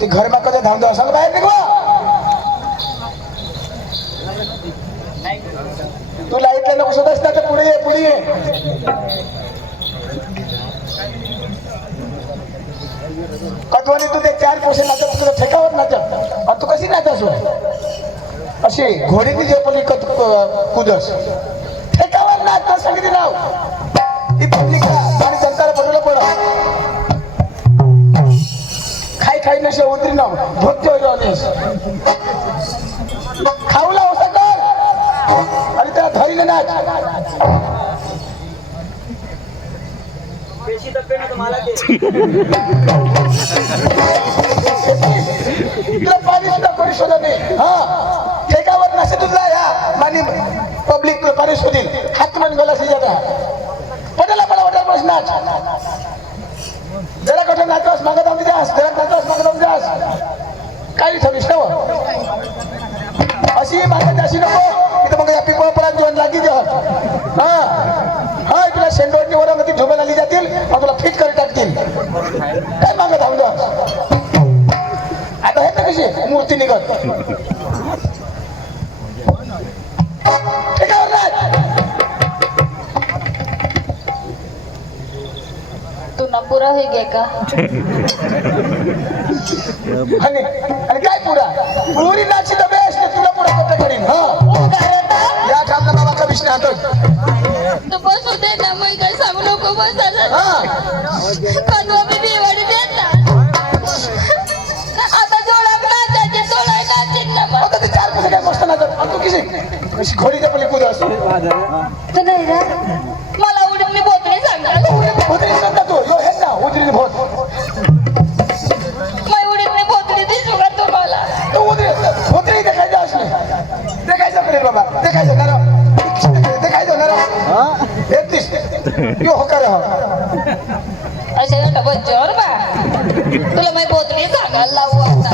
ते घर मा कधी धावतो असं बाहेर निघवा तू लाईटला नको शोधास ना तर पुढे ये पुढे ये कधवणी तू ते 4 पोसे नाचत तुझं ठेकावर नाचत आणि तू कशी नाचस अशी घोडीची जे पली कुदस ठेकावर नाच ना सांगितली नाव ही पब्लिकला आणि जनताला पडलं पड खाई खाई नसे उतरी नाव भोगते होईस खाऊला होता कर आणि त्याला धरीने नाच तुला पाणी सुद्धा कोणी शोधत नाही हा ठेकावर नसे तुझा या मानी पब्लिक तुला पाणी शोधील हात मन गला जाता पटाला पडा वाटा बस नाच जरा कठोर नाचवास मागत आमची जास जरा नाचवास मागत आमची जास काही ठरवीस ना अशी मागत अशी नको इथं मग या पिकवा पडा जीवन लागी जा हा हा तुला शेंडवरती वर ती झोमेला आली जातील मग तुला फिट करी टाकतील काय मागत आमचं आता हे तर कशी मूर्ती निघत ठेकावर नाच तू ना पुरा होई गे का आणि काय पुरा पुरी नाची तर बेस्ट तुला पुरा करता करीन हा या ठामला बाबा का विष्णू हात तू बसू दे ना मग काय सांगू नको बस हा कधवा मी दिवाळी देत ना आता जोडा नाचायचे तोळाय नाचीन ना मग आता ते 4 पैसे काय मस्त नाचत तू किसी कशी घोडीच्या पली कुद असतो तर नाही रे मला उडून मी बोतडी सांगा उतरी नंतर तू यो हे ना उतरी भोत मैं उडून मी बोतडी दिसू का तुम्हाला तू उतरी देखायचं असले देखायचं कडे बाबा देखायचं ना देखायचं ना एकतीस यो होकार हो अशा नका बच्चोर बा तुला मी बोतडी सांगायला लावू आता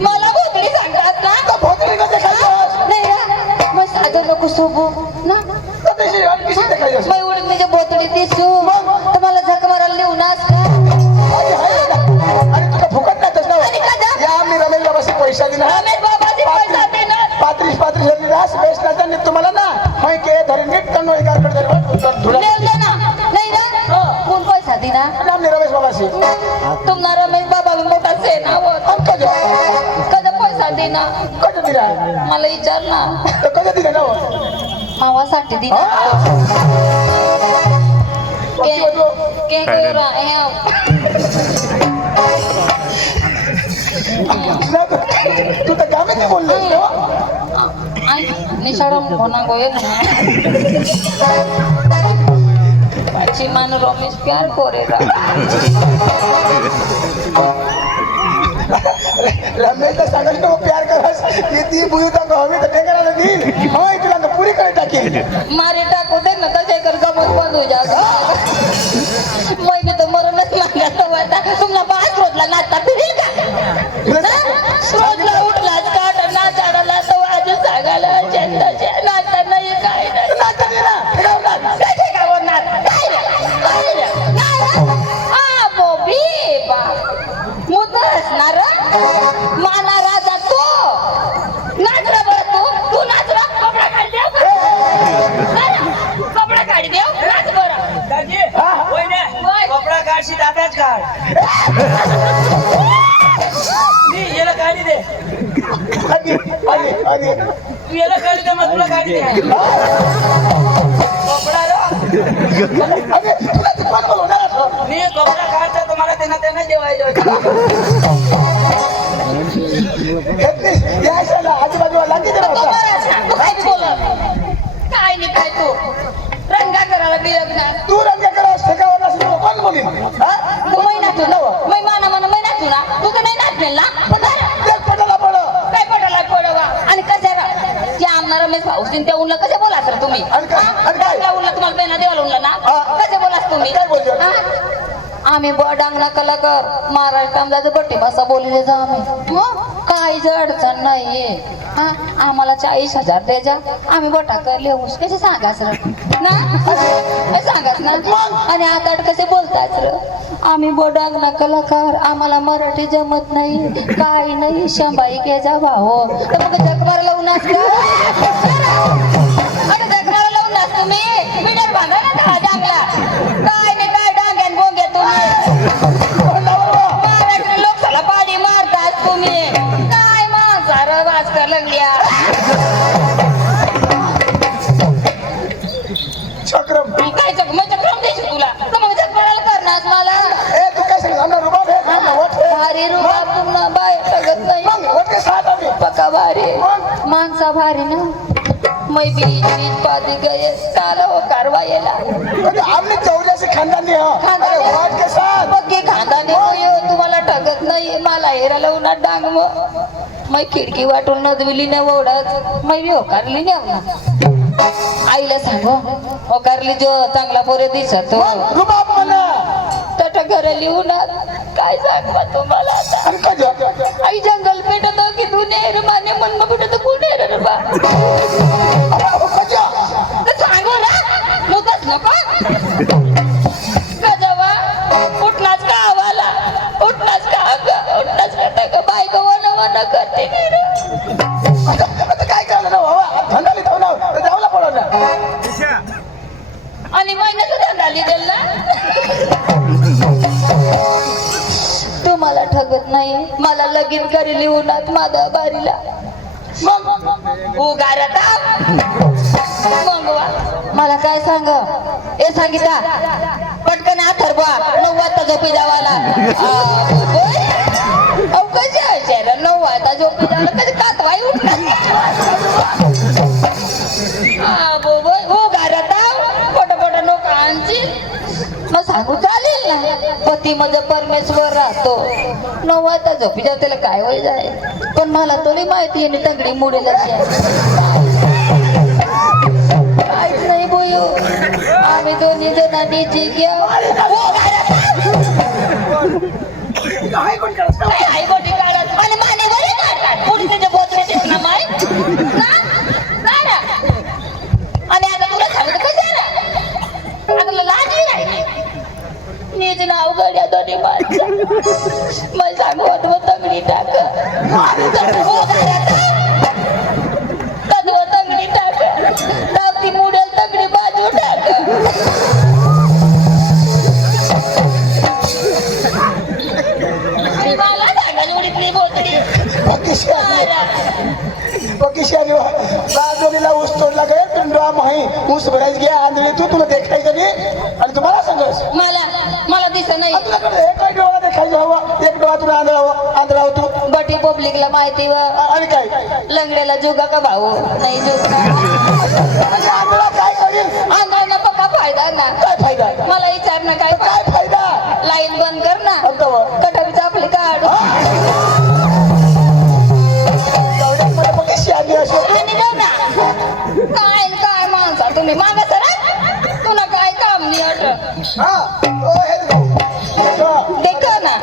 मला बोतडी सांगतात ना तर भोतरी का देखायचं नाही रे मग साधं नको सोबू ना तर तशी किसी देखायचं मैं उडून मी जे बोतडी दिसू तर मला झक मारायला लिहून का आणि तुला फुकट नाचस ना या मी रमेश बाबाशी पैसा दिला रमेश बाबाजी पैसा देणार 35 रास बेस्ट नाचा तुम्हाला ना मैं के धरी नीट करणं एकारकडे धुला लिहलं ना नाही ना कोण पैसा देणार आम्ही रमेश बाबाशी तुमना रमेश बाबा मी मोठा सेनावर कधी पैसा देणार कधी दिला मला विचार ना तर कधी दिले ना मावासाठी देणार के तू तर गावी नाही बोललोस तेव्हा निशाडम कोणा गोयल पाची मान रमेश प्यार करेगा रमेश तर सांगाल ना प्यार करास ती बुई तर हवी तर ते करायला देईल होय तुला तर पुरी कडे टाकील मारे टाकू दे ना तसे कर गमत बंद हो जागा मैं भी तो मरूनच मागायला वाटा तुम्हाला पाच रोजला नाचता फिरेल का रोजला उठलाच काढ नाचाडाला तो आजू सांगायला चंदाच्या नाचता नाही काय नाही नाचा दे ना काय ठेकावर नाच काय रे आ बोबी बा मुद्दा असणार माना राजा तो नाच रे बरं तू नाच रे कपडा काढ दे कपडा काढ दे नाच बरं दाजी होय ना कपडा काढशी दादाच काढ मी याला काढी दे तू याला काढी दे मग तुला काढी दे कपडा रो मी कपडा काढतो तुम्हाला त्यांना जेवायला आजूबाजूला लागली तू काय बोलत काय नाही काय तू रंगा करायला बियगना तू रंग करा ठेकावर नसली कोण बोलीन तू मै नाचू ना मै माना म्हणा मै नाचू ना तू तर नाही नाचलेल ना पटाला पड काय पडायला पडवा आणि कशा जे आमना रमेश भाऊ त्या उन्हा कशा बोला सर तुम्ही आणि काय उन्हा तुम्हाला पेना देवाला उन्हा ना कशा बोलास तुम्ही काय बोलतो आम्ही डांगना कलाकार महाराष्ट्रामध्ये बट्टी भाषा बोलले जा आम्ही काहीच अडचण नाहीये आम्हाला 40,000 द्या जा आम्ही बटा कर लिहून कसे सांगा सर ना सांगत ना आणि आता कसे बोलतात र आम्ही बोडांग ना कलाकार आम्हाला मराठी जमत नाही काही नाही शंभाई घ्यायचा भाऊ तर मग जगमारा लावून जगमारा लावून तुम्ही मीटर बांधा ना का डांगला काय नाही काय डांग्यान गोंग्या तुम्ही महाराष्ट्र लोकसाला पाणी मारतात तुम्ही काय माणसार वाचका लागल्या चक्रम काय चक्रम द्यायची तुला तर मग जगमाराला करणार मला ए तू काय सांग आमना रुबाब हे आमना वट हे भारी रुबाब तुम्हाला बाय सगत नाही मग वट के साथ आम्ही पक्का भारी माणसा भारी ना मैं बीच बीच पाती गए काला वो कारवाईला म्हणजे आमने चौऱ्यासी खानदानी हा अरे वट के साथ पक्की खानदानी हो तुम्हाला ठगत नाही मला हेरा लावून डांग मैं खिडकी वाटून नदविली नाही ओढत मैं होकारली नाही आईला सांगो होकारली जो चांगला पोरे दिसतो रुबाब म्हणा तट घर लिहून काय सांगवा तुम्हाला आता आणि काय आई जंगल पेटत की तू नेर माने मन पेटत कुणेर रे बा सांगू ना नुकच नको गजवा उठलाच का आवाला उठलाच का बायको वन करते आता काय करणार ना बाबा धंदा लिहितो ना जावला पडला आणि महिन्याचा धंदा लिहिल ना तुम्हाला ठगत नाही मला लगीन करी लिहूनात माझ्या बारीला मग उगारता मंगवा मला काय सांग ए सांगिता पटकन अथर्वा 9 वाजता झोपी जावाला कशी आहे 9 वाजता झोपी जावाला कधी कातवाई उठणार उगारता पट नोकांची मग सांगू चालेल ना पती मध्ये परमेश्वर राहतो 9 वाजता झोपी जाव त्याला काय होई जाय पण मला तरी माहिती आहे तंगडी मुडेल काहीच नाही बोयो आम्ही दोन्ही जणांनी जी घ्या काय कोण करत आई गोटी काढत आणि माने बरे काढतात कोणी त्याच्या बोतण्याचे ना माय आणि आता तुला सांगतो कसं ना आता तुला लाजली नाही नीच नाव गड्या दोन्ही माणसं मला सांगू तू तंगडी टाक तत्व तंगडी टाक डावती मुडेल तंगडी बाजू टाक मला सांगाल उडीतली बोतडी पकिशाली बाजूला ऊस तोडला काय पिंडवा माही ऊस भरायच घ्या आंधळी तू तुला देखायचं नाही आणि तुम्हाला सांगस मला दिसत नाही तुझ्याकडे एक डोळा देखायचं हवं एक डोळा तुला आंधळा तू बटी पब्लिकला माहिती व आणि काय लंगड्याला जोगा का भाऊ नाही जोगा आणि आंधळा काय करील आंधळ्यांना पक्का फायदा ना काय फायदा मला विचार ना काय काय फायदा लाईन बंद कर ना अंतवा कटावीचा आपली काढ मला पकिशी आली अशी आणि जाऊ ना काय माणसा तुम्ही माग सरा तुला काय काम नाही अट हा ओ हे देख ना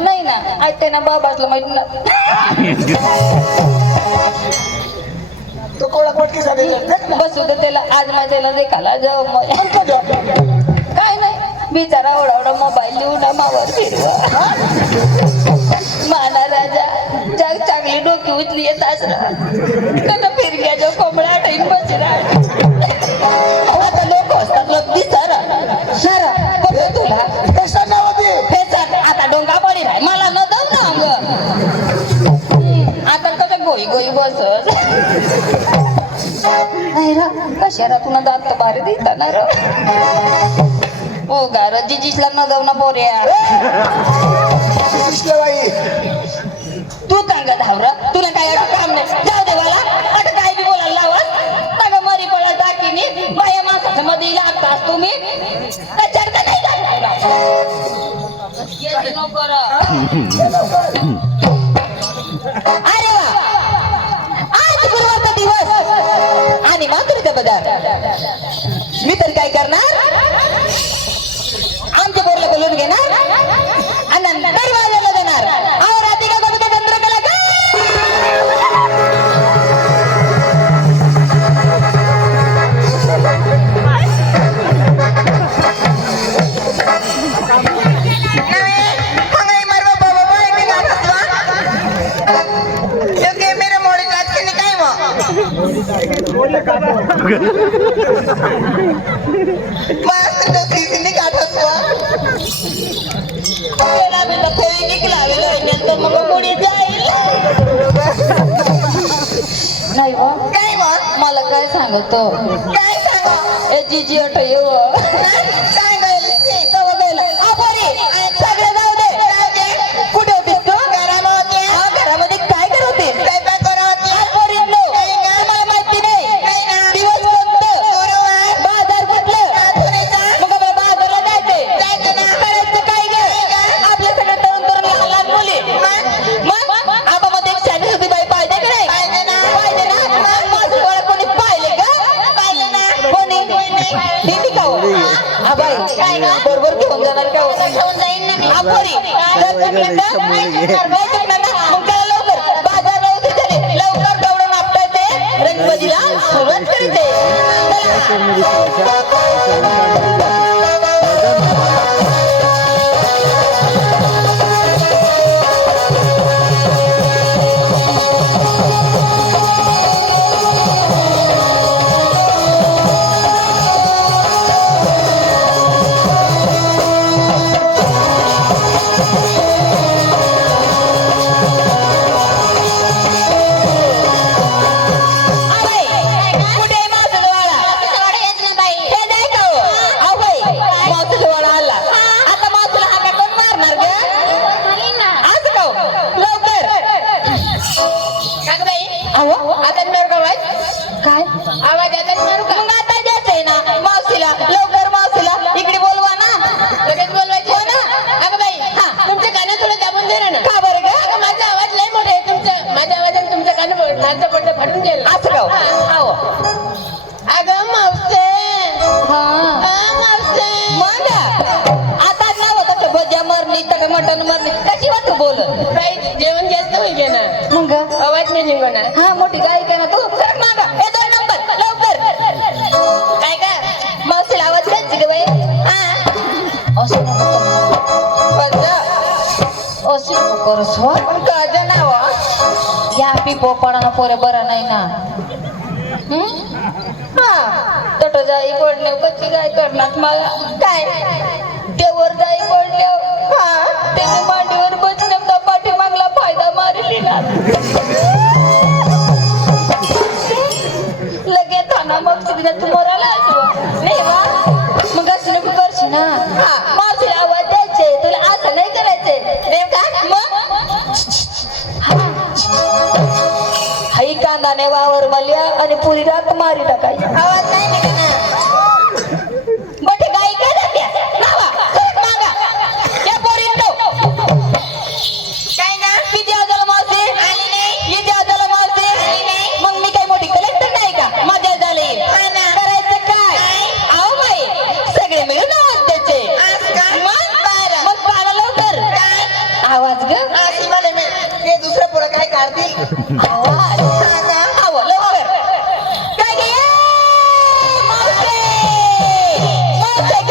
नाही ना ऐकते ना बाबासला माहित ना तो कोळा पटकी झाले बसू दे त्याला आज माझ्याला देखाला जाऊ काय नाही बिचारा ओढा मोबाईल लिहून मावर फिरवा माना राजा जग चांगली डोकी उचली येत कसा फिरग्या जो कोंबडा टाईम बसरा आता लोक असतात लोक सरा बघ तुला कशा नावाती फेसर आता डोंगा पडी राय मला न जाऊ ना अंग आता कसं गोई बसत नाही रा कशाला तुला दात बारे देता ना र ओ गार जिजीसला न जाऊ ना पोऱ्या बाई तू सांग धावरा तुला काय काम नाही जाऊ दे मला आता काय बी बोलायला लावत अगं मरी पडला टाकीनी बाया माणसाच्या मध्ये लागतास तुम्ही चढता नाही अरे वा आज गुरुवारचा दिवस आणि मातुरीचा बाजार मी तर काय करणार आमच्या बोरला बोलून घेणार आणि नंतर वाजायला देणार आवर राधिका गोपिका चंद्रकला का मस्त डोकीने काढतो त्याला मी तर फेविक लावलेलं आहे तर मग कोणी जाईल नाही बा काय मग मला काय सांगतो काय सांगा ए जीजी अट येऊ काय गयले ते कवा गेलं आपोरी सगळे जाऊ दे कुठे होतीस तू घरामध्ये घरामध्ये काय करत होतीस काय काय करत होती आपोरी लो मला माहिती नाही दिवस कोणतं बाजार कुठलं मग बाजारला जायचं ना करायचं काय ग आपल्या सगळ्या तरुण तरुण लहान मुली मग आबामध्ये एक शादी होती बाई पाहिजे का नाही पाहिजे ना माझं डोळा कोणी पाहिले का पाहिले ना कोणी दिदी का बाई काय ना बरोबर घेऊन जाणार का घेऊन जाईन ना आपोरी मग त्याला लवकर बाजार लवकर झाले लवकर दौडून आपटायचे रंगबजीला सुरुवात करायचे काय आवाज येतात मारू का मग आता द्यायचंय ना मावशीला लवकर मावशीला इकडे बोलवा ना लगेच बोलवायचं हो ना अगं बाई हा तुमचं गाणं थोडं दाबून दे ना का बरं ग अगं माझा आवाज लय मोठा आहे तुमचं माझ्या आवाजाने तुमचं गाणं नाचं पडलं फाटून गेलं असं गाव आहो अगं मावसे हा मावसे मग आता नाव होतं भज्या मरणी तर मटण मरणी कशी वाटू बोल बाई जेवण जास्त होईल ना मग आवाज नाही निघणार हा मोठी गाय काय ना तू सरक मागा हे 2 नंबर लवकर काय का मावशीला आवाज द्यायची ग बाई हा असं करस हो काज नाव या पिपो पडाना पोरे बरं नाही ना हा तट जाई पडले कच्ची गाय करणार मला काय तेवर जाई पडले हा त्याच्या मांडीवर बसणे पाठी मागला फायदा मारली ना लगेच ना मग तिकडे तू मोराला असो नाही वा मग असं नको करशी ना मावशीला आवाज द्यायचे तुला असं नाही करायचे रे का मग हाई कांदाने वावर मल्या आणि पुरी रात मारी टाकायची आवाज नाही निघणार बटे गाई काय जाते नावा सरक मागा या पोरी काय ना किती आजला मावशी आली नाही किती आजला मावशी आली नाही मग मी काय मोठी कलेक्टर नाही का मजा झाली करायचं काय आहो बाई सगळे मिळून आवाज द्यायचे मग पाडा लवकर आवाज ग अशी मला हे दुसरं पुढं काय काढतील आवाज आहो लवकर काय गे मावशी मावशी ग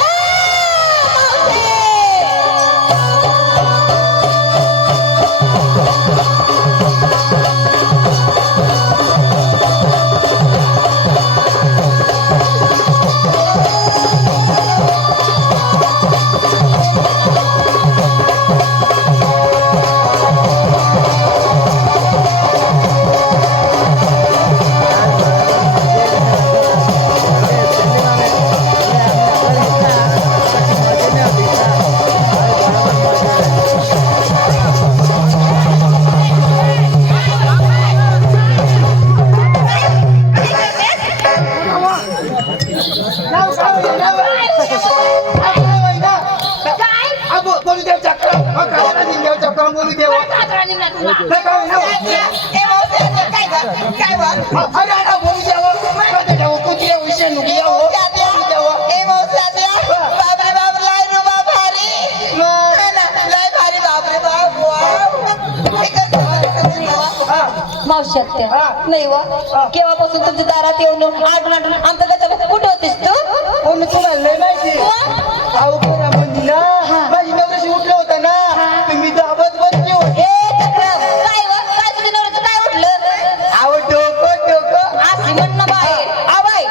बोलू देव चक्र देव चक्र बोलू देव मावशी नाही वा केव्हापासून तुमच्या दारात येऊन आठवण आठवण आमच्या गच्चा कुठे होतीस तू कोणी तुम्हाला लय माहिती अहो पोरा म्हणजे ना माझी नवऱ्याशी उठलं होतं ना तुम्ही दाबत बसले होते काय तुझ्या नवऱ्याचं काय उठलं अहो डोकं डोकं अशी म्हण ना बाहेर आ बाई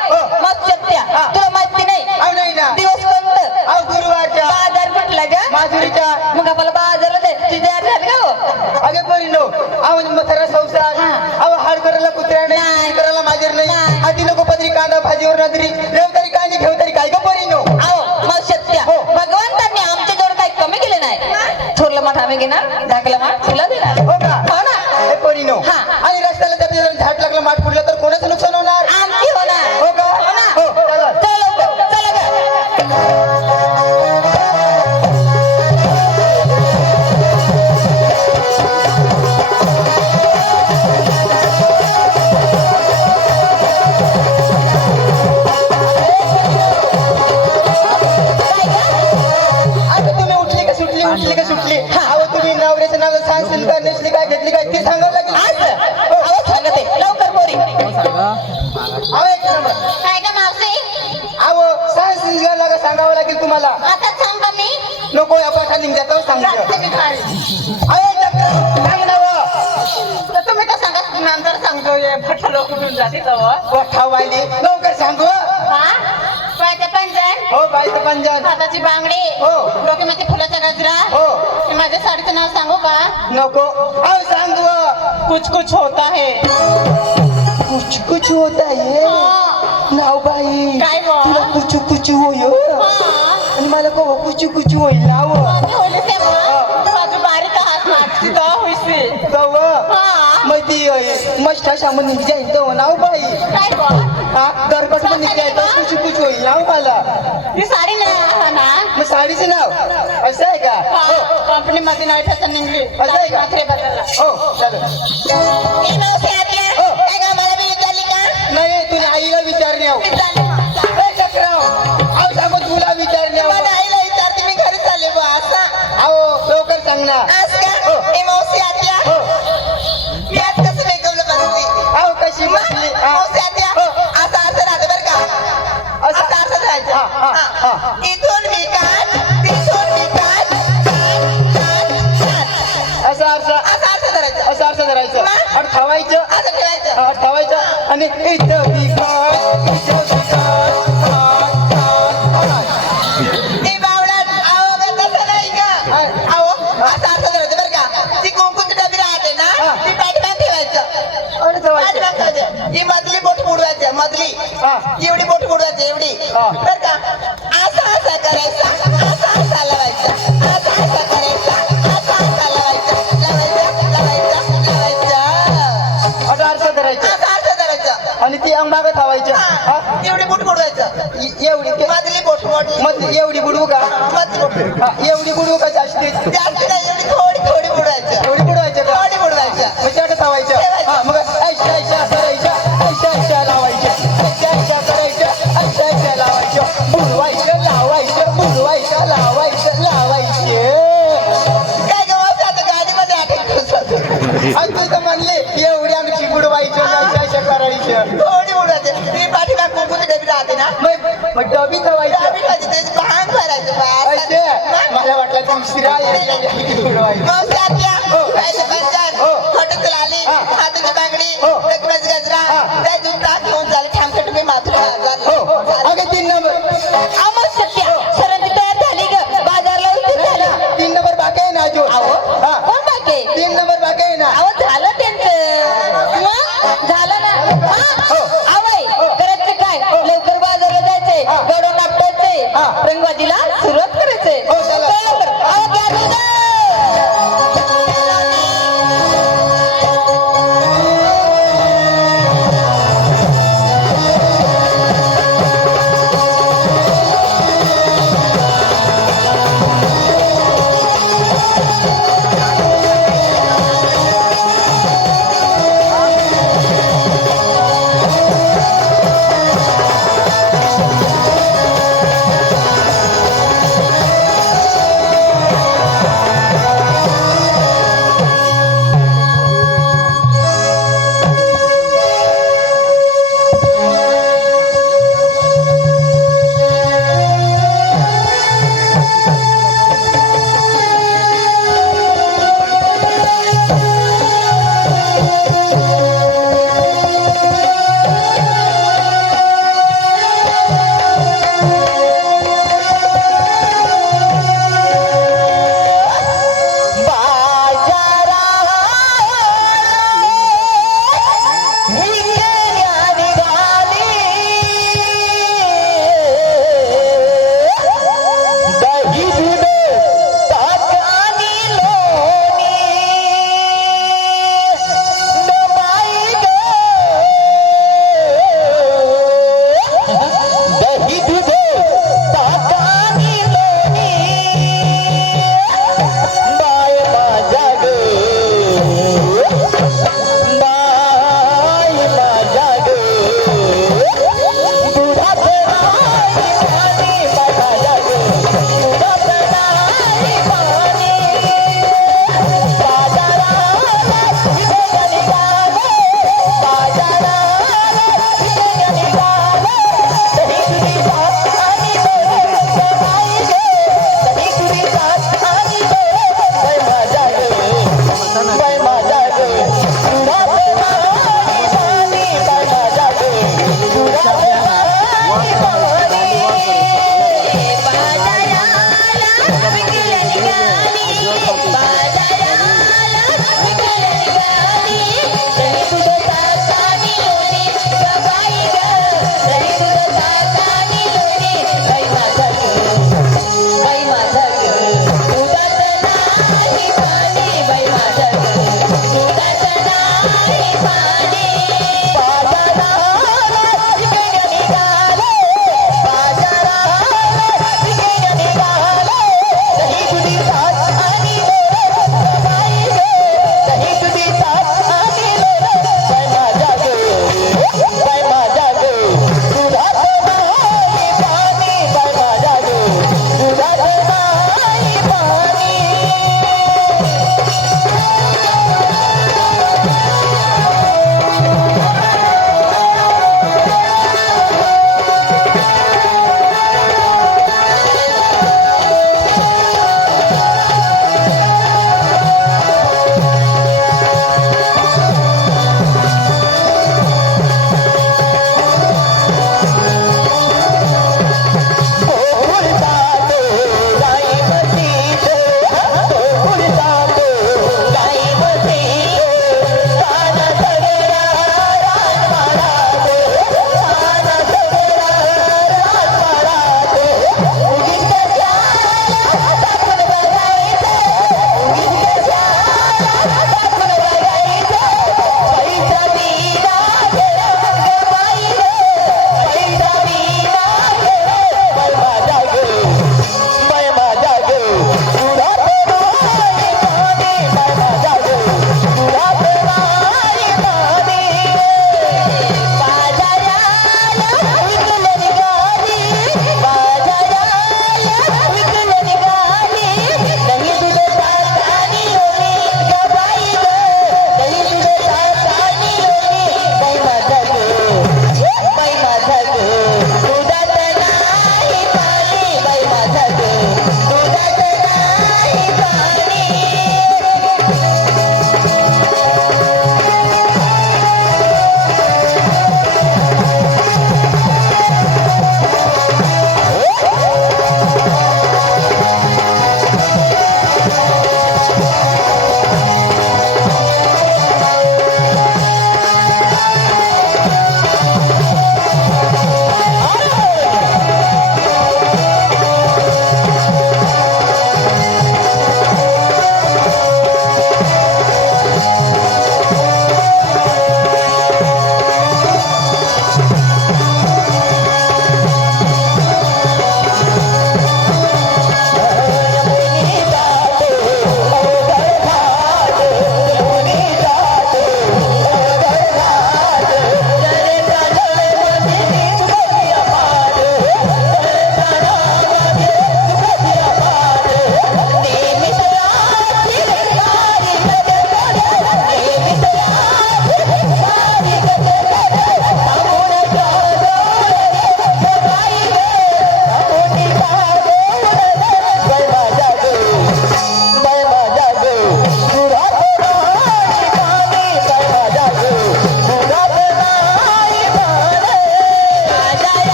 आव मथरा संसार आव हाड करायला कुत्र्या नाही करायला माजर नाही आधी नको पदरी कांदा भाजीवर नजरी रेव तरी कांदी घेऊ तरी काय ग पोरी नो अहो मग सत्या भगवंतांनी आमच्या जोड काही कमी केले नाही थोरलं माठ आम्ही घेणार धाकलं माठ तुला देणार हो का हो ना हे पोरी नो हा. आणि रस्त्याला जर झाड लागलं माठ फुटलं तर कोणाचं नुकसान होणार आमची होणार हो का हो ना हो चला चल लवकर चला ग आता तुम्ही उठली का सुटली अहो तुम्ही नवऱ्याचं नाव सांगशील का नेसली काय घेतली काय ते सांगावं लागेल अहो सांगते लवकर पोरी अहो एक नंबर काय का मावशी अहो सांगशील का लागा सांगावं लागेल तुम्हाला आता सांग का मी नको या पाठा निघातो सांगितलं अहो सांग ना तर तुम्ही का सांगा नंतर सांगतो ये फट लोक मिळून जाते तेव्हा गोठावायली लवकर सांगू हा पायाचं पंजन हो बाईचं पंजन हाताची बांगडी हो. डोक्यामध्ये फुलाचा गजरा हो माझ्या साडीचं नाव सांगू का नको अहो सांगू कुछ कुछ होता है कुछ कुछ होता है नाव बाई काय गं? तुला कुछ कुछ होय आणि मला कहो कुछ कुछ होईल नाव बाजू बारीक हात तिथं होईसे कव हा मग ती मस्ता सामान निघ जाईन तो नाव बाई काय गं? हा गरबट पण निघ जाईल कुछ कुछ होईल नाव मला ही साडी नाही ना मग साडीचं नाव असं आहे का कंपनी मध्ये नाही फॅशन निघली असं आहे का? मात्रे बदलला हो चालेल काय गं, मला बी विचारली का नाही तुला आईला विचारणे आहो ए, चक्राव अहो सांगू तुला विचारणे आहो मला आईला विचारते मी घरी चालले बा असा अहो लवकर सांग ना आज का ए मावशी आत्या हो मी आज कसं मेकअपला बसली अहो कशी बसली हा. मावशी आत्या हो. असं राहतं बरं का असं. असं राहायचं हा, हा, हा. हा. इथून मी काढ तिथून मी काढ असं असं धरायचं असं अर्थ धरायचं मग? आणि ठेवायचं असं ठेवायचं ठेवायचं आणि इथं विकास ते बावळट अहो गं, तसं नाही का अहो असं असं धरायचं बरं का ती कुंकूची डबी राहते ना हा. ती पाठीमाग ठेवायचं आणि ठेवायचं पाठीमाग ठेवायचं ही मधली बोट बुडवायची मधली हा. एवढी बोट बुडवायची एवढी हा. बरं का असं असं करायचं असं असं लावायचं असं असं करायचं असं असं लावायचं लावायचं आणि अर्थ धरायचं असं असं धरायचं आणि ती अंबाग ठेवायचं हा? एवढी बोट बुडवायचं एवढी मधली बोट मोठी मग एवढी बुडवू का मधली बोट हा, एवढी बुडवू का जास्ती जास्त नाही एवढी थोडी बुडवायचं एवढी बुडवायचं का थोडी बुडवायचं मग त्याकडे ठेवायचं हा मग ऐशा करायच्या ऐशा लावायच्या ऐशा करायच्या ऐशा लावायच्या बुडवायचं लावायचे काय गं मावशी, आता गाडीमध्ये आठवत आणि तू तर म्हणले एवढी आमची बुडवायचं ऐशा करायचं थोडी बुडवायची ती पाठीमाग कुंकूची डबी राहते ना मग डबी ठेवायचं डबी खायची त्याची भांग भरायचं असे मला वाटलं तू शिरा बुडवायचं मावशी आत्या हो. खायचं पंचायत हो. खोटं लाली हा. हाताची बांगडी हो. डोक्याचा गजरा हा. त्या जुता घेऊन झाले ठामखट मी मात्र हो अगे 3 नंबर आमच सत्या सरंती तयार झाली ग बाजारला उशीर झाला 3 नंबर बाकी आहे ना अजून अहो हा कोण बाकी 3 नंबर बाकी आहे ना अहो झालं त्यांचं मग झालं ना हो. आवय करायचं काय लवकर बाजारला जायचंय हा. गडो नापटायचंय हा. रंगवाजीला सुरुवात करायचंय हो, चला. अहो घ्या दूध.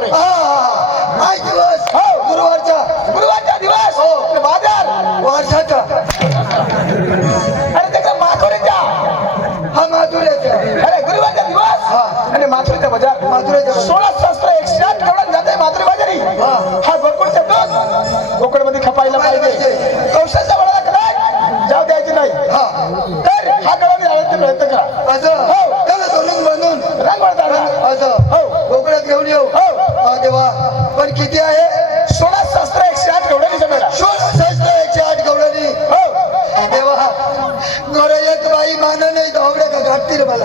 जातो रे आज दिवस हो. गुरुवारचा दिवस हो. बाजार वर्षाचा अरे त्याचा माथुरेचा हा माधुर्याचा अरे गुरुवारचा दिवस हा. आणि माथुरेचा बाजार माथुरेचा बाजार. 16,108 कवडा जाते माथुरे बाजारी हा. हा गोकुळचा दूध गोकुळमध्ये खपायला पाहिजे कौशलचा वळा कराय जाऊ द्यायची नाही हा तर हा गळाने जाण्याचा प्रयत्न करा असं हो. त्याला धरून बांधून रांगोळ जाणार असं हो. कोकणात घेऊन येऊ हो. हा देवा पण किती आहे 16,108 कवड्याची मेळा 16,108 गवळणी हो देवा गोरा एक बाई माना नाही धावड्या का गाठतील मला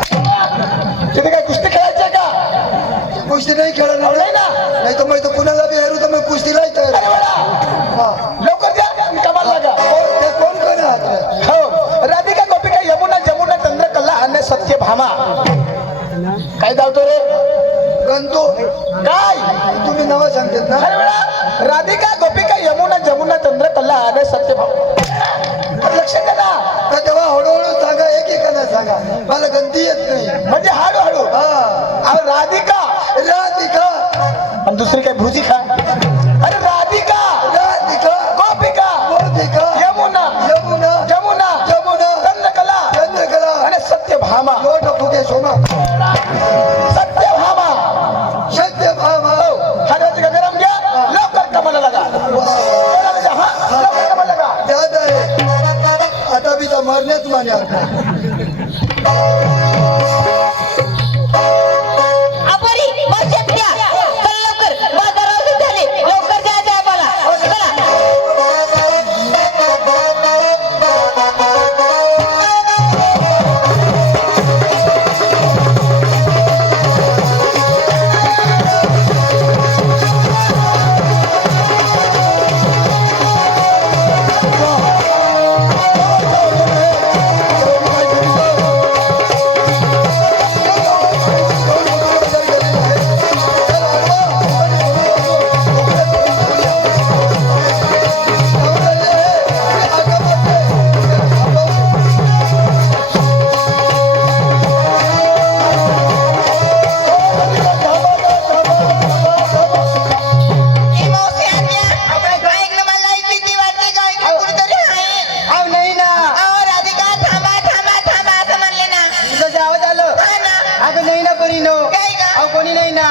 तिथे काय कुस्ती खेळायची का कुस्ती नाही खेळणार नाही ना नाही तर मग कुणाला बी हरू तर मग कुस्तीला येत अरे बडा लवकर द्या कमाल लागा ते कोण कोण आहात हो राधिका गोपिका यमुना जमुना चंद्रकला आणि सत्यभामा काय धावतो रे गंतो काय तुम्ही नाव सांगतात ना अरे बडा राधिका गोपिका यमुना जमुना चंद्रकला आणि सत्यभामा लक्ष द्या ना तर तेव्हा हळूहळू सांगा एकेकाला सांगा मला गंती येत नाही म्हणजे हळूहळू हा अरे राधिका राधिका आणि दुसरी काय भुजी खा अरे राधिका राधिका गोपिका गोपिका यमुना यमुना जमुना जमुना चंद्रकला चंद्रकला आणि सत्यभामा लोट फुगे सोमा सत्यभामा सत्यभामा हा राधिका गरम घ्या लवकर कमाला लागा हा लवकर कमाला लागा त्यात आहे आता बी तर मरण्यात मान्या अपरी मर्चंट द्या चल लवकर बाजारावर झाले लवकर द्यायचं आहे मला चला कोणी नाही ना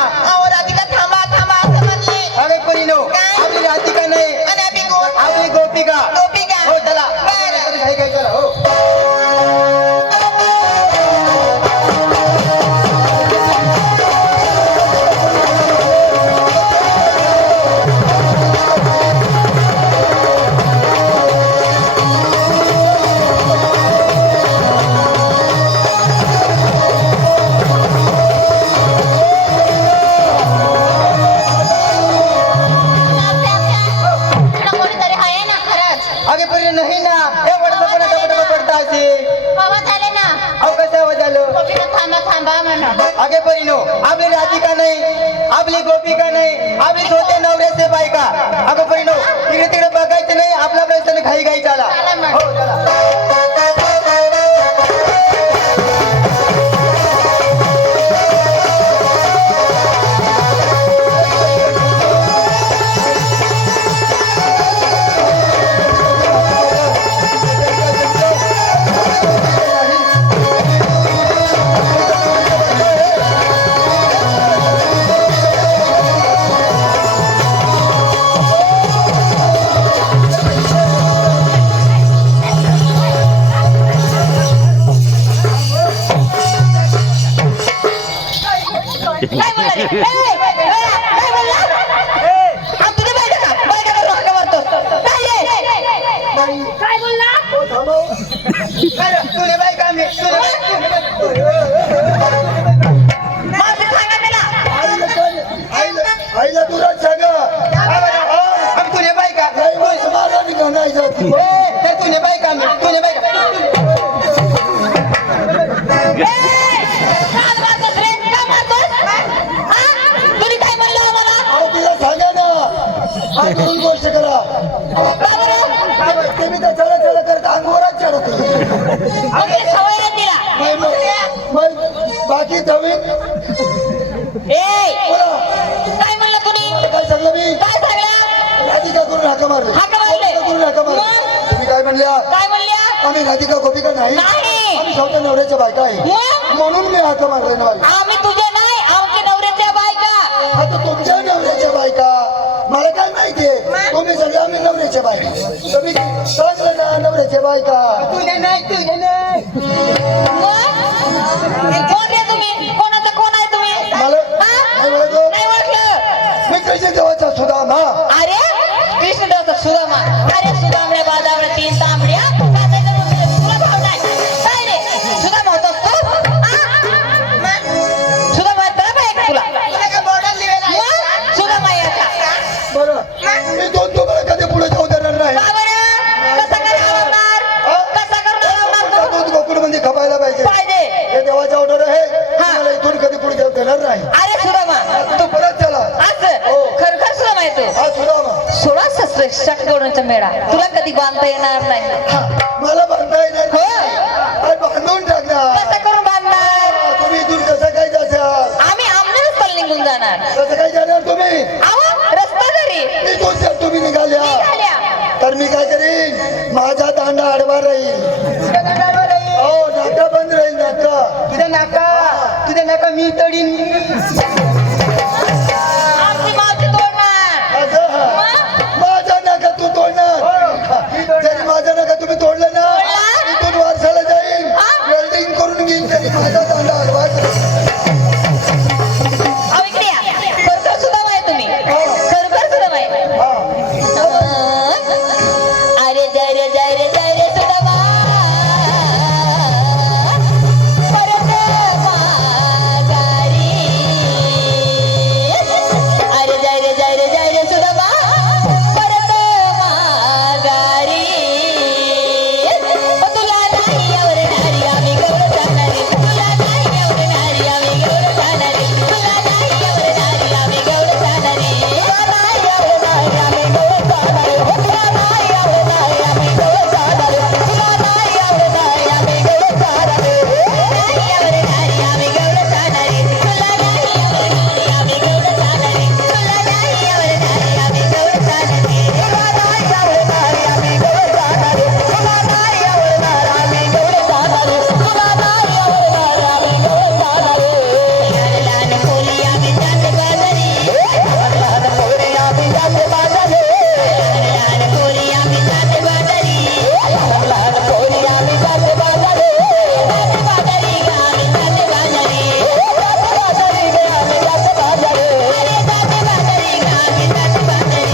राधिका थांबा थांबा असं म्हणले अरे परिणो आपली राधिका नाही आणि आम्ही आपली गोपिका गोपिका. हो चला बरं. घाई घाई चला हो कोणीतरी आहे ना खरंच आगे परी नाही ना हे वडचं पण डबडब पडता असे बाबा झाले ना अहो कसं आवाज आलं गोपीला थांबा थांबा म्हणा आगे परिणो आपली राधिका नाही आपली गोपिका नाही आपली स्वतः नवऱ्याचे बायका अगं परिणो तिकडे तिकडे बघायचं नाही आपला प्रश्न घाई घाई चाला हो चला काय बोलला रे? काय बोलला? आम तुझे बायका का? बायका का रोका मारतो? काय बोलला? तुले बायका मी माफी सांगा त्याला. आईला तुला सांगा अब तुले बायका नाही मग मला निघा नाही जात तर तुले बायका मी तुले बायका काय मारतोस रे? काय मारतोस? हा? तुम्ही काय म्हणलं आम्हाला? अहो तिला सांगा ना हा करून गोष्ट करा का बरं? तुम्ही तर चला चला करत अंगोरात चढत आपली सवय आहे तिला. मग बाकी नवीन ए, बोला काय म्हणलं करून हाका मारले हाका मारले. करून हाका मारले मग? तुम्ही काय म्हणल्या काय म्हणल्या? आम्ही राधिका गोपिका नाही नाही. आम्ही स्वतः नवऱ्याच्या बायका आहे मग? म्हणून मी हाका मारले ना आम्ही तुझ्या नाही, आमच्या नवऱ्याच्या बायका. आता तुमच्या नवऱ्याच्या बायका मला काय माहितीये तुम्ही सगळे आम्ही नवऱ्याच्या बायका तुम्ही सांगलं ना नवऱ्याच्या बायका तुझे नाही तुझे नाही मग? कोण रे तुम्ही? कोणाचा कोण आहे तुम्ही? मला हा? नाही ओळखलं? नाही ओळखलं. मी कृष्ण देवाचा सुदामा अरे कृष्णदेवचा सुदामा. अरे सुदामड्या बाजावड्या तीन तांबड्या बाजायचं म्हणून तुला भाव नाही. काय रे सुदामा होतोस तू? हा? सुदामा तुला पाहिजे तुला? मग? सुदामा याचा. बरं मी दोन तुम्हाला कधी पुढे जाऊ देणार नाही का बरं? कसा काय आवडणार? कसा करून आवडणार तू? दूध गोकुळ मध्ये खपायला पाहिजे पाहिजे. हे देवाचा ऑर्डर आहे तुम्हाला इथून कधी पुढे जाऊ देणार नाही अरे सुदामा तू परत चला असं हो. खरखर सुदामा आहे तू. हा सुदामा 16 शाटगवण्याचा मेळा तुला कधी बांधता येणार नाही. हा, मला बांधता येणार हो. अरे बांधून टाकणार कसं करून बांधणार? तुम्ही इथून कसं काय जाशाल आम्ही आमने रस्त्याला निघून जाणार. कसं काय जाणार तुम्ही आवा रस्ता घरी इथून जर तुम्ही निघाल्या निघाल्या. तर मी काय करीन माझा दांडा आडवा राहील हो नाका बंद राहील नाका तुझ्या नाका मी तडीन आमची मावशी तोडणार. असं माझा नाका तू तोडणार जरी माझा नाका तुम्ही तोडलं ना तोडला? इथून वारसाला जाईल हा? वेल्डिंग करून घेईन तरी माझा दांडा आडवा अहो इकडे या. खरखर सुदामा आहे तुम्ही. खरखर सुदामा आहे. अरे जय रे जय रे जय रे सुदामा परत माघारी. अरे जय रे जय रे जय रे सुदामा परत माघारी. तुला नाही आवडणारी आम्ही गौरव जाणारी. तुला नाही आवडणारी आम्ही गौरव जाणारी. तुला नाही आवडणारी आम्ही गौरव जाणारी. तुला नाही आवडणारी आम्ही गौरव जाणारी. तुला नाही आवडणारी आम्ही गौरव जाणारी. तुला नाही आवडणारी आम्ही गौरव जाणारी. नाही आवडणारी आम्ही गौरव जाणारी. तुला नाही आवडणारी आम्ही गौरव जाणारी. तुला नाही आवडणारी आम्ही गौरव जाणारी. तुला नाही आवडणारी आम्ही गौरव जाणारी. तुला नाही आवडणारी आम्ही गौरव जाणारी. तुला नाही आवडणारी आम्ही गौरव जाणारी. लहान खोली आम्ही जाते बाजारी. लहान खोली आम्ही जाते बाजारी. लहान खोली आम्ही जाते बाजारी. लहान खोली आम्ही जाते बाजारी. जाते बाजारी ग आम्ही जाते बाजारी. जाते बाजारी ग आम्ही जाते बाजारी. अरे जाते बाजारी ग आम्ही जाते बाजारी.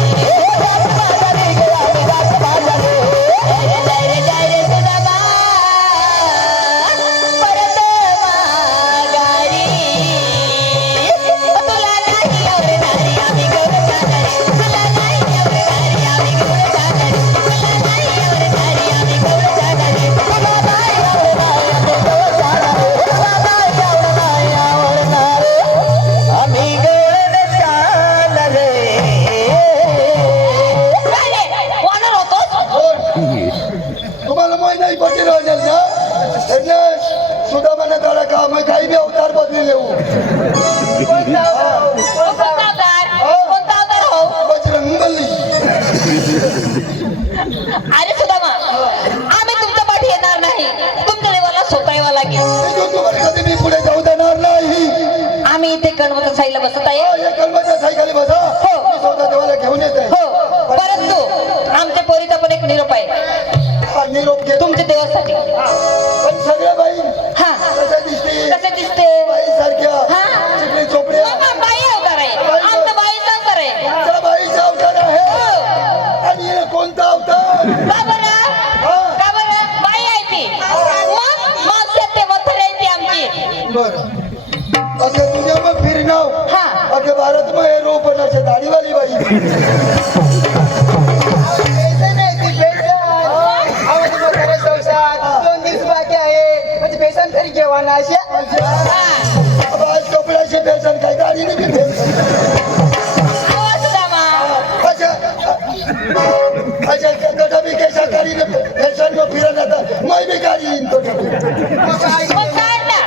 जाते बाजारी ग आम्ही जाते बाजारी. जय रे जय रे सुदामा परत माघारी. तुला नाही आवडणारी आम्ही गौरव जाणारी. तुला नाही आवडणारी आम्ही गौरव जाणारी. तुला नाही आवडणारी आम्ही गौरव जाणारी. तुला नाही आवडणारी आम्ही गौरव जाणारी. तुला नाही आवडणारी आम्ही गौरव जाणारी. काय रे वानर होतोस? तुम्हाला माहिती नाही पटेल राहणार ना એટલે સુદામાના તારા કામ काही बी अवतार बदली लेऊ कोणता अवतार? कोणता अवतार हो? बजरंगबली अरे सुदामा आम्ही तुमच्या पाठी येणार नाही. तुमच्या देवाला सोपायवा लागेल. इथून तुम्हाला कधी मी पुढे जाऊ देणार नाही आम्ही इथे गणपती साईला बसत आहे. या कलमाच्या सायकली बसा हो. मी स्वतः देवाला घेऊन येते हो परंतु आमच्या पोरीचा पण एक निरोप आहे हा, निरोप घे तुमच्या देवासाठी. पण सगळ्या बाई हा कशा दिसते कसे दिसते? बाई सारख्या हा. चिकणी चोपड्या मग बाई अवतार आहे. आमचं बाईचा अवतार आहे. त्या बाईचा अवतार आहे हो. आणि हे कोणता अवतार का बरं? का बरं? बाई आहे ती. मग मावशी ते मथुरा आहे ती आमची. बरं अगं तुझ्या मग फिरनाव हा. अगं भारत मग हे रोपणाच्या दाढीवाली बाई दोन दिवस बाकी आहे म्हणजे बेसन तरी घेवा ना अशा हा. अब आज कपड्याचे फॅशन काय गाडीने बी फॅशन आवा सुदामा. अच्छा अच्छा गटा बी कैसा गाडीने फॅशन में फिरन आता मैं भी गाडी येईन तो मग काढ ना.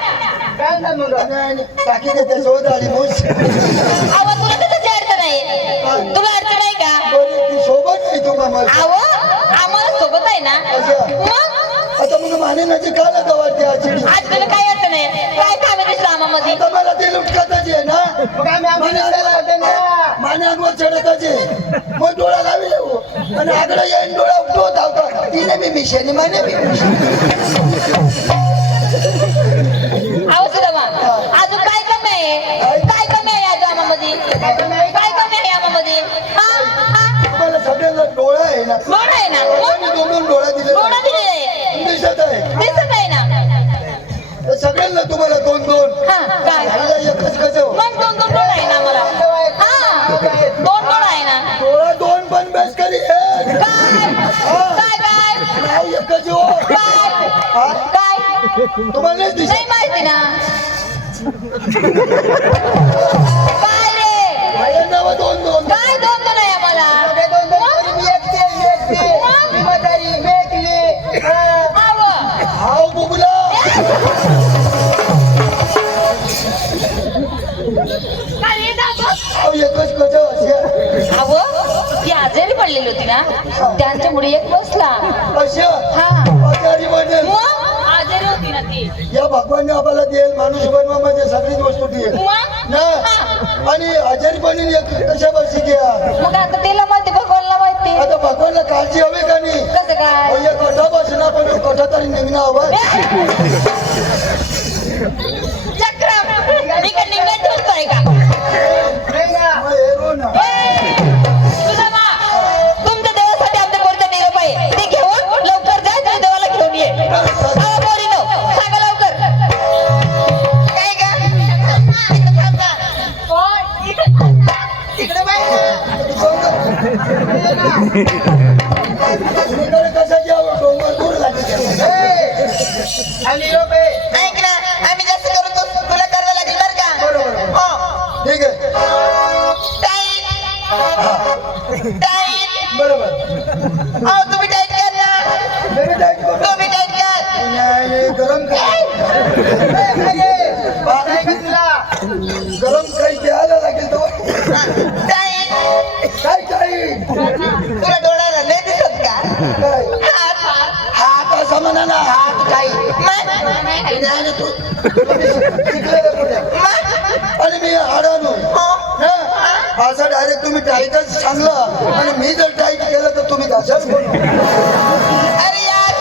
काय ना मग बाकी ते त्याच्यावर आली मोश आवा तुला तर त्याची अडचण आहे. तुला अडचण आहे का? बरी ती सोबत नाही नदी काला गवारते आचिडी आज तुला काय अर्थ नाही काय काम आहे इस्लामामध्ये आता मला ते लुटकाताच आहे ना मग आम्ही आम्हाला सांगतो ना. माने अंगवर चढताच आहे मग डोळा लावी लावू आणि आगडा येईन डोळा उठतो धावता तिने बी मिशेनी माने बी आहो सुदामा अजून काय कमी आहे काय कमी आहे या कामामध्ये काय कमी आहे यामध्ये हा हा तुम्हाला सगळ्यांना डोळा आहे ना डोळा आहे ना आणि दोन डोळा दिले डोळा दिलेले दिसत आहे दिसत आहे ना तर सगळ्यांना तुम्हाला दोन हा काय याला एकच कसं मग दोन डोळा आहे ना मला हा दोन डोळा आहे ना डोळा दोन पण बेस करी एक काय काय नाव एकच हो काय हा? काय तुम्हाला नाही दिसत नाही माहिती ना काय रे माझ्या नाव दोन काय दोन आहे आम्हाला सगळे दोन तरी मी एकटे मी म्हातारी मेकली आवं. हाव बुगला काय रे दादा? हाव एकच कसं असे आवं, ती आजारी पडलेली होती ना त्यांच्यामुळे एक बसला असं हा आजारी बनेल मग आजारी होती ना ती या भगवानने आपल्याला देईल माणूस बनवा म्हणजे सगळीच वस्तू देईल मग ना आणि आजारी बनेल एक कशा वर्षी घ्या मग आता तिला माहिती भगवानला माहिती आता भगवानला काळजी हवी का नाही कसं काय अहो, एक कथा बसना पण कथा तरी निघणं हवं चक्रम इकडे निघायचं होतोय का मग हे रो ना सुदामा, तुमच्या देवासाठी आमच्याकडचा निरोप आहे ते घेऊन लवकर जा तुम्ही देवाला घेऊन ये आवा पोरीनो, सांगा लवकर काय इकडे बाई तुम्हीकडे कसा घ्यावं डोंगर दूर लागेल आणि रोपे ऐक ना आम्ही जास्त करू तुला करावं लागेल बरं का बरोबर हो ठीक आहे टाईट बरोबर अहो तुम्ही टाईट कर ना मेरी डाएट को तुम्ही टाईट कर नाही, गरम गरम काही प्यायला लागेल तो टाईट काय काही तुला डोळ्याला नाही दिसत का काय हात हात असा म्हणा ना हात काही मग नाही तू शिकलेलं कुठे आणि मी अडाणू असं डायरेक्ट तुम्ही टाईटच सांगलं आणि मी जर टाईट केलं तर तुम्ही तसंच बोलू अरे यार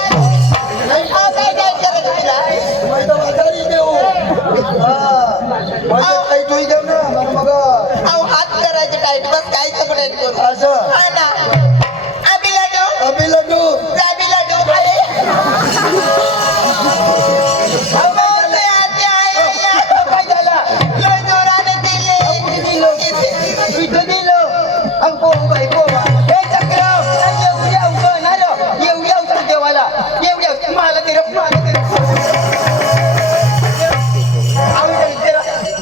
अहो काय टाईट करायचं तुला मैं तो म्हातारी देऊ माझं टाईट होई देऊ ना मग अहो हात करायचे टाईट बस काय सगळं टाईट करू असं हा ना आबी लाडू अभि लड्डू जाबी लाडू अरे अहो ते आते आहे काय झालं लय जोराने दिले इथं दिलं अग बाई हे चक्रम एवढ्या उठं ना रे एवढ्या उठं देवाला एवढ्या मला ते रफ मला ते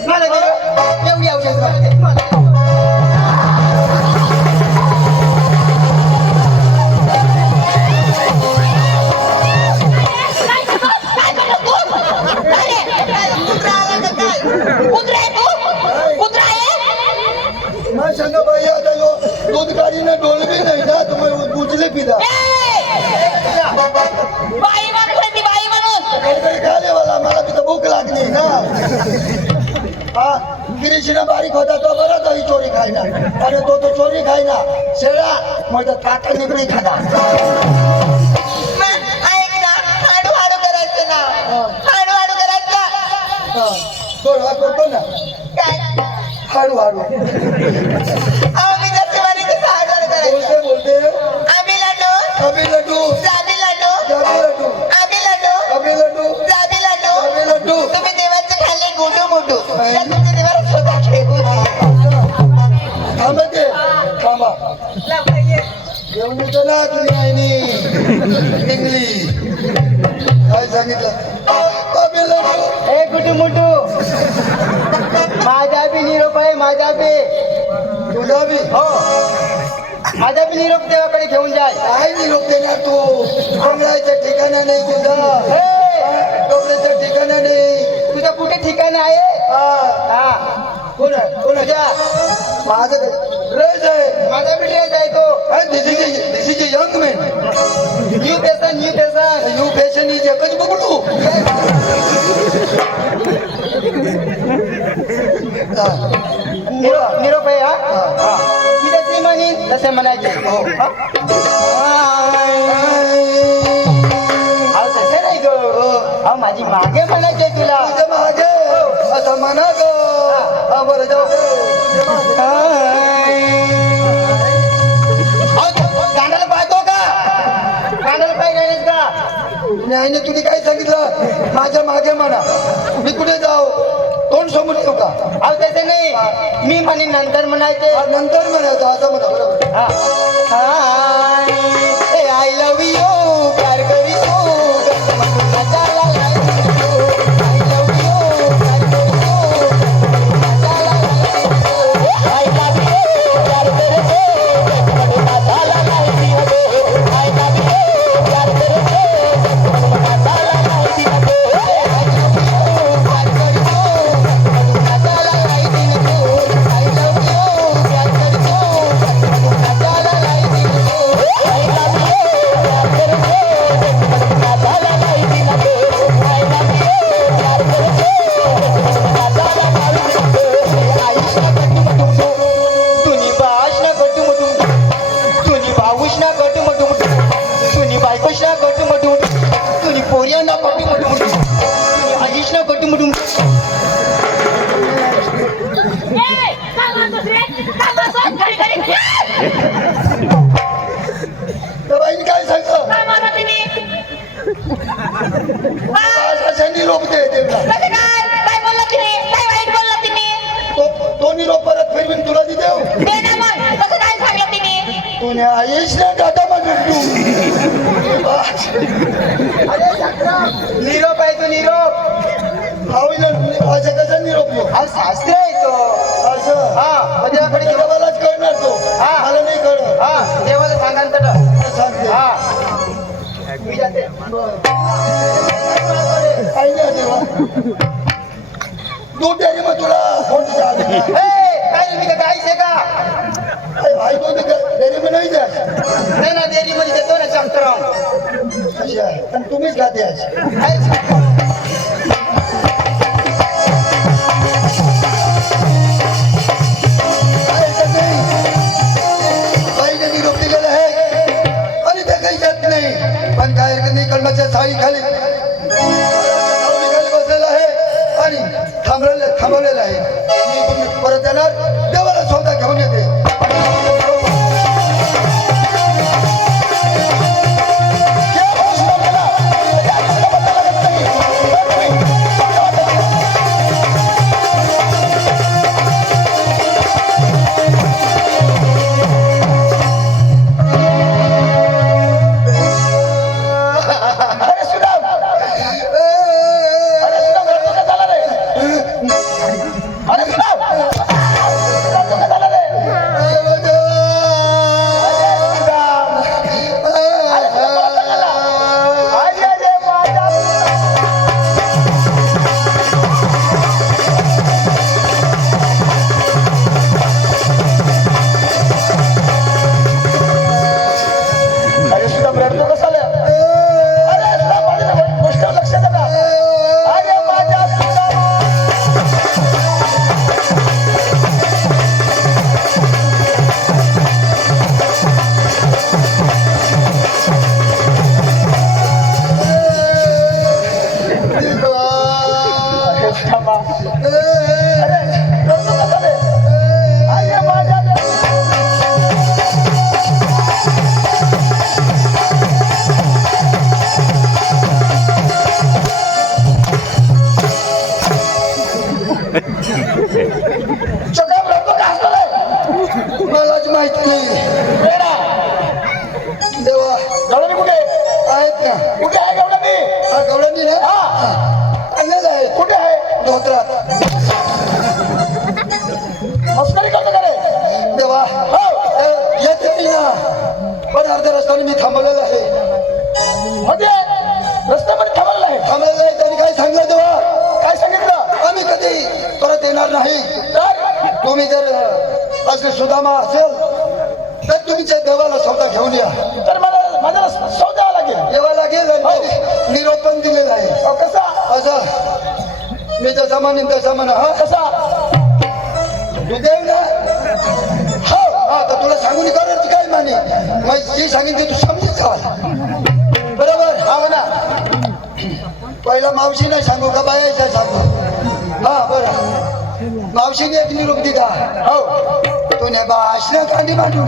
मला ते एवढ्या उठं मैं संग भाई आता यो दूध गाड़ी ने डोल भी नहीं था तुम्हें बुझले पिता बाई माणूस आहे ती बाई माणूस कड़कड़ खाने वाला मला भी तो भूख लागली ना हाँ कृष्ण बारीक होता तो बरा दही चोरी खायना अरे तो चोरी खायना शेळा माझा काका निकडी खाता ऐक ना हळूहळू करायचं ना हळूहळू करायचं थोडा करतो ना काय हळूहळू अहो मी जसं म्हणे तसं हळूहळू करायचं बोलते आबी लाडू अभि लड्डू जाबी लाडू जाबी लड्डू आबी लाडू अभि लड्डू जाबी लाडू जाबी लड्डू तुम्ही देवाचे खाल्ले गोडू मोठू त्या तुमच्या देवाला स्वतः खेळू थांबा ते थांबा येऊन येतो ना तुझी आईनी निघली काय सांगितलं अभि लड्डू हे कुटू मुटू माझा बी निरोप आहे माझा बी तुझा बी हो माझा बी निरोप देवाकडे घेऊन जाय काय निरोप देणार तू बंगलाच्या ठिकाणा नाही तुझा डोक्याच्या ठिकाणा नाही तुझं कुठे ठिकाण आहे हा कोण आहे कोणाच्या माझं रेज आहे माझा बी ड्रेस आहे तो this is young man new passion you fashion is एकच बघू निरोप आहे हा मी तसे म्हणीन तसे म्हणायचे हो. अहो तसे नाही ग अहो माझी मागे म्हणायचे तुला तुझ्या मागे असं म्हणा ग हा बरं जाऊ गाण्याला पाहतो का गाण्याला पाहिजे का न्यायने तुम्ही काय सांगितलं माझ्या मागे म्हणा मी कुठे जाऊ तोंड समोर येऊ का अहो तसे नाही मी म्हणीन नंतर म्हणायचे हा, नंतर म्हणायचं असं म्हणा बरोबर आय लव्ह यू प्यार करी त्या बाईने काय सांगतो कशाने लोक दे देवला तो निरोप परत फिरवीन तुला दे देऊ तू आईश ना दादा म्हणून तू निरोप आहे तो निरोप असं कसा निरोप येऊ अहो शास्त्र आहे तो असं हा म्हणजे आपण देवालाच कळणार तो हा. मला नाही कळत हा देवाला सांगा तर सांगते हा मी जाते काय नाही देवा तू तरी मग तुला फोन काय मी काय आहे का भाई तू तरी मग नाही द्या नाही ना देरी मध्ये देतो ना चमकराव अशी आहे आणि तुम्हीच खाते बाईने निरोप दिलेला आहे आणि ते काही येत नाही पण काय हरकत नाही कलमाच्या साडी खाली बसलेला आहे आणि थांबवलेला आहे मी परत येणार देवाला स्वतः घेऊन येते मलाच माहित नाही देवा गवळणी कुठे आहेत ना कुठे आहे गवळणी? हा गवळणी ना आणलेला आहे कुठे आहे? धोत्रात मस्करी करतो का रे? देवा हो. येते मी ना पण अर्ध्या रस्त्याने मी थांबवलेला आहे म्हणजे रस्त्यामध्ये थांबलेला आहे. थांबलेला आहे त्यांनी काय सांगितलं देवा काय सांगितलं? आम्ही कधी परत येणार नाही तर तुम्ही जर असे सुदामा असेल तर तुमच्या देवाला सौदा घेऊन या तर मला माझ्याला सौदा द्यावा लागेल. जेवायला गेलं आणि त्यांनी निरोप पण दिलेला आहे. अहो, कसा असं मी जसा म्हणेन तसा म्हणा. हा कसा तू देव ना. हो हा तर तुला सांगून करायचं काय माने मग जे सांगेन ते तू समजून जा. बरोबर हा म्हणा. पहिला मावशी नाही सांगू का बायाचा सांगू. हा बरं मावशीने एक निरोप दिला. हो तुने भाषण कांडी मांडू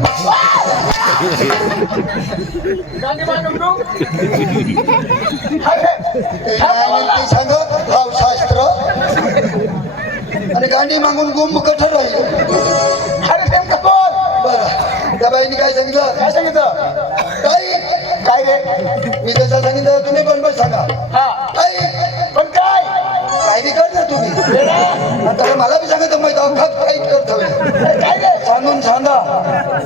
ते सांग भावशास्त्र आणि गांडी मागून गुंब कठोर राहील. अरे नेमकं कोण बरं त्या बाईने काय सांगितलं. काय सांगितलं ताई काय रे मी जसं सांगितलं तुम्ही पण बस सांगा. हा ताई पण काय काय बी करणार तुम्ही. आता मला बी सांगत माहिती अवघात टाईट करतो काय रे सांगून सांगा.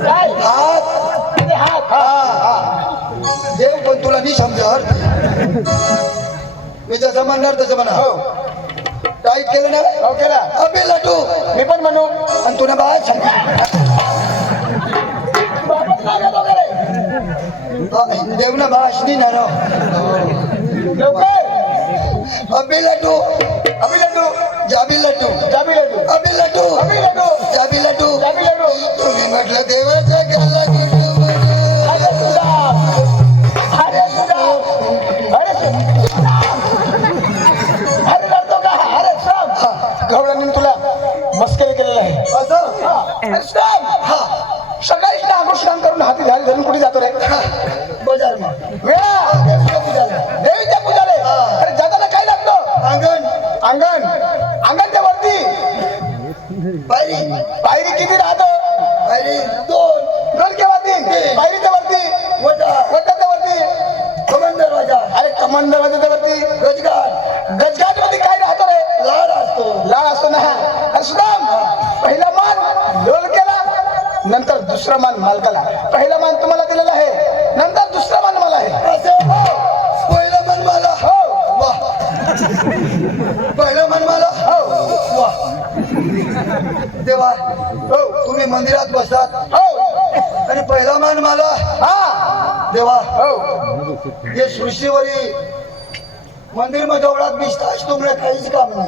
काय हात ते हात हा हा देव पण तुला नाही समजर. मी जसं म्हणणार तसं म्हणा. हो टाईट केलं ना. हो केला अबे लाटू मी पण म्हणू आणि तुला बाहेर सांग. बाबाच लागत वगैरे देवना भाषणी ना राव. लवकर अबे लाटू अभि लड्डू जाबी लाटू जाबी लड्डू अबे लाटू अभि लड्डू जाबी लाटू. जाबी लड्डू तुम्ही म्हटलं देवाचा गल्ला कुठं म्हणे. अरे तुझा अरे तुझा अरे तुझा अरे लढतो का अरे श्राम गवळ्यांनी तुला मस्करी केलेलं आहे. असं हा. अरे श्राम हा सकाळीच ना अनुष्ठान करून हाती झाली धरून कुठे जातो रे बजार मग वेळा देवच्या पूजाला. देवीच्या पूजाले हा. अरे जाताना काय लागतं अंगण अंगण अंगणच्या वरती पायरी पायरी किती राहतं पायरी दोन दोन केव्हा तीन पायरीच्या वरती वटा वटाच्या वरती कमन दरवाजा अरे कमान दरवाजाच्या वरती गजगाट गजगाट मध्ये काय राहतो रे लाड असतो. लाळ असतो ना अरे सुदाम पहिला मान ढोलकेला नंतर दुसरा मान मालकाला. पहिला मान तुम्हाला दिलेला आहे नंतर दुसरा मान मला आहे. असं पहिलं मन मला. हो वा पहिलं मन मला. हो वा देवा हो तुम्ही मंदिरात बसतात हो आणि पहिला मान मला. हा देवा हो हे सृष्टीवरील मंदिर मध्ये ओळख बिस्ताच तुम्हाला काहीच काम नाही.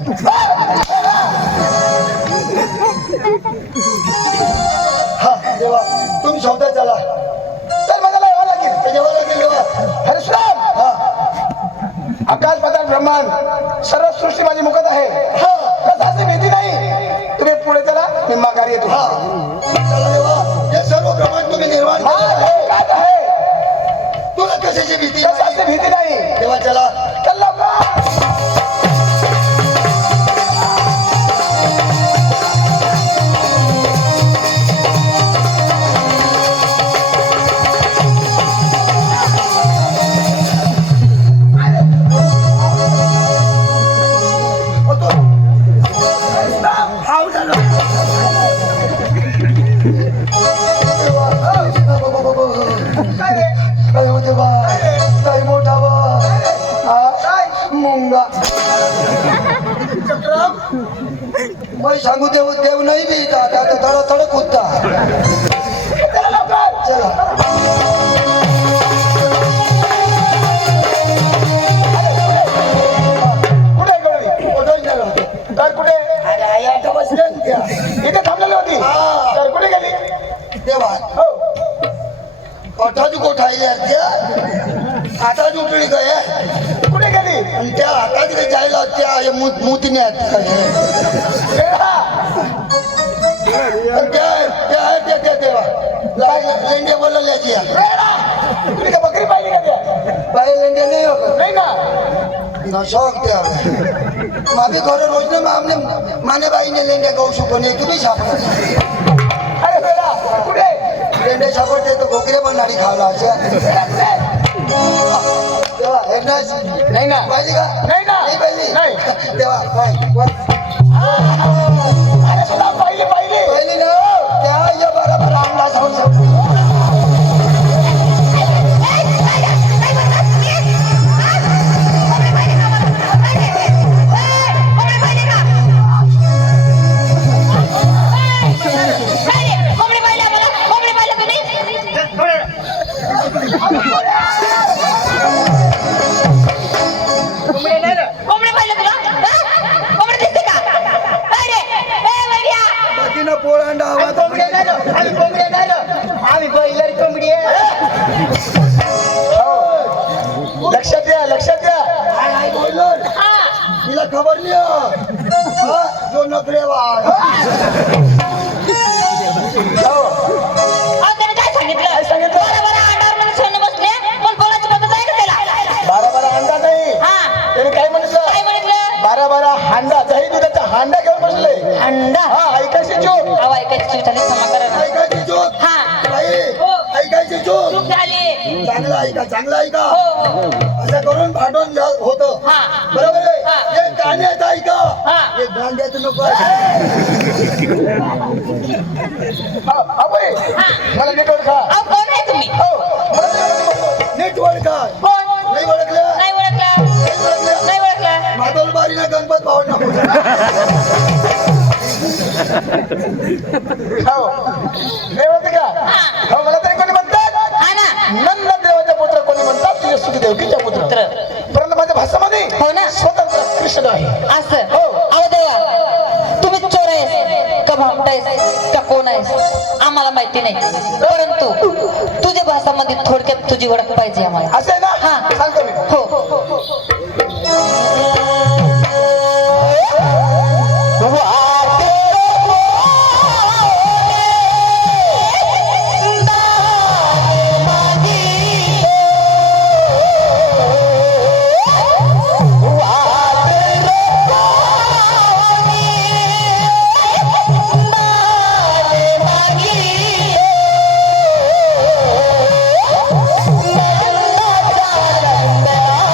हा देवा तुम्ही स्वतः चला. तर मला यावं लागेल. जेव्हा लागेल देवा. अरे सुदाम हा आकाश पाताळ ब्रह्मांड सर्व सृष्टी माझी मुखात आहे. हा कशाची भीती नाही. तुम्ही पुढे चला मी माघारी येतो. हा चला देवा हे सर्व प्रमाण तुम्ही निर्माण हा, केलं. हे काय आहे तुला कशाची भीती कशाची नाही. भीती नाही. देवा चला. चल लवकर. काय होते बा काही मोठा बा हा मुंगा मग सांगू देव देव नाही बी आता थोडा थोडं खुदता. चला लवकर. चला कुठे गवळी कुठं गेला होता? तर कुठे अरे आई आता बसल्या ना त्या. इथे थांबलेली होती हा. तर कुठे गेली देवा हो कोठाच कोठायले त्या हातात उठली काय कुठे गेली आणि त्या हातात काही जायला त्या मोतीने आहेत काय वेळा त्या देवा लेंडे बोलवल्याची वेळा तुम्ही का बकरी पाहिली का त्या बाई लेंडे नाही हो नाही ना ना शौक त्या माझे घर रोज ना आमने माने बाईने लेंडे गाऊ शकतो नाही तुम्ही सापडा. अरे वेळा कुठे लेंडे सापडते तो घोकरे पण नाडी खावला असं वेळा कुठे तेव्हा एकदाच नाही ना पाहिजे का नाही ना नाही पाहिजे नाही तेव्हा काय अरे सुद्धा पाहिली पाहिली पहिली ना त्या या बरोबर अंडा सांगू कोंबडी पाहिलं का नाही? आकडेवाड हो. अहो, त्याने काय सांगितलं काय सांगितलं? बरं अंडावर म्हणून सोनं बसले पण बोलायची पद्धत आहे का त्याला? बारा बारा हांडा नाही हा त्याने काय म्हटलं काय म्हटलं? बारा बारा हांडा दही दुधाचा हांडा घेऊन बसले अंडा हा ऐकायची जोक अहो ऐकायची चूक झाली क्षमा करा ना. ऐकायची चूक हा बाई हो. ऐकायची चूक चूक झाली चांगलं ऐका चांगलं ऐका हो हो असं करून भांडण होतं हा बरोबर आहे हा. हे गाण्यात ऐका हा. हे गाण्यात नको अबे मला नेटवर्क खा अहो कोण आहे तुम्ही हो मला नीट ओळखा कोण नाही ओळखलं नाही ओळखला नाही ओळखलं नाही ओळखला मातोलबारीला गणपत भावना हो देवते का हो मला तरी कोणी म्हणतात हा ना नंद देवाचा पुत्र कोणी म्हणतात तुझे सुखी देवकीचा पुत्र पुत्र. परंतु माझ्या भाषामध्ये हो ना. स्वतंत्र कृष्ण आहे असं हो. अहो देवा तुम्ही चोर आहेस का भामट आहेस का कोण आहेस आम्हाला माहिती नाही परंतु तुझ्या भाषामध्ये थोडक्यात तुझी ओळख पाहिजे आम्हाला असं आहे ना हा. सांगतो मी हो Thank you.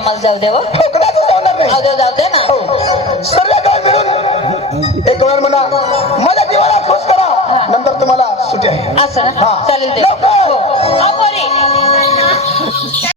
आम्हाला जाऊ दे हो. कोकणाचं जाणार नाही जाऊ दे ना. हो सर्व गाव मिळून एक वेळ म्हणा माझ्या जीवाला खुश करा नंतर तुम्हाला सुट्टी आहे असं ना हा. चालेल ते लवकर. हो.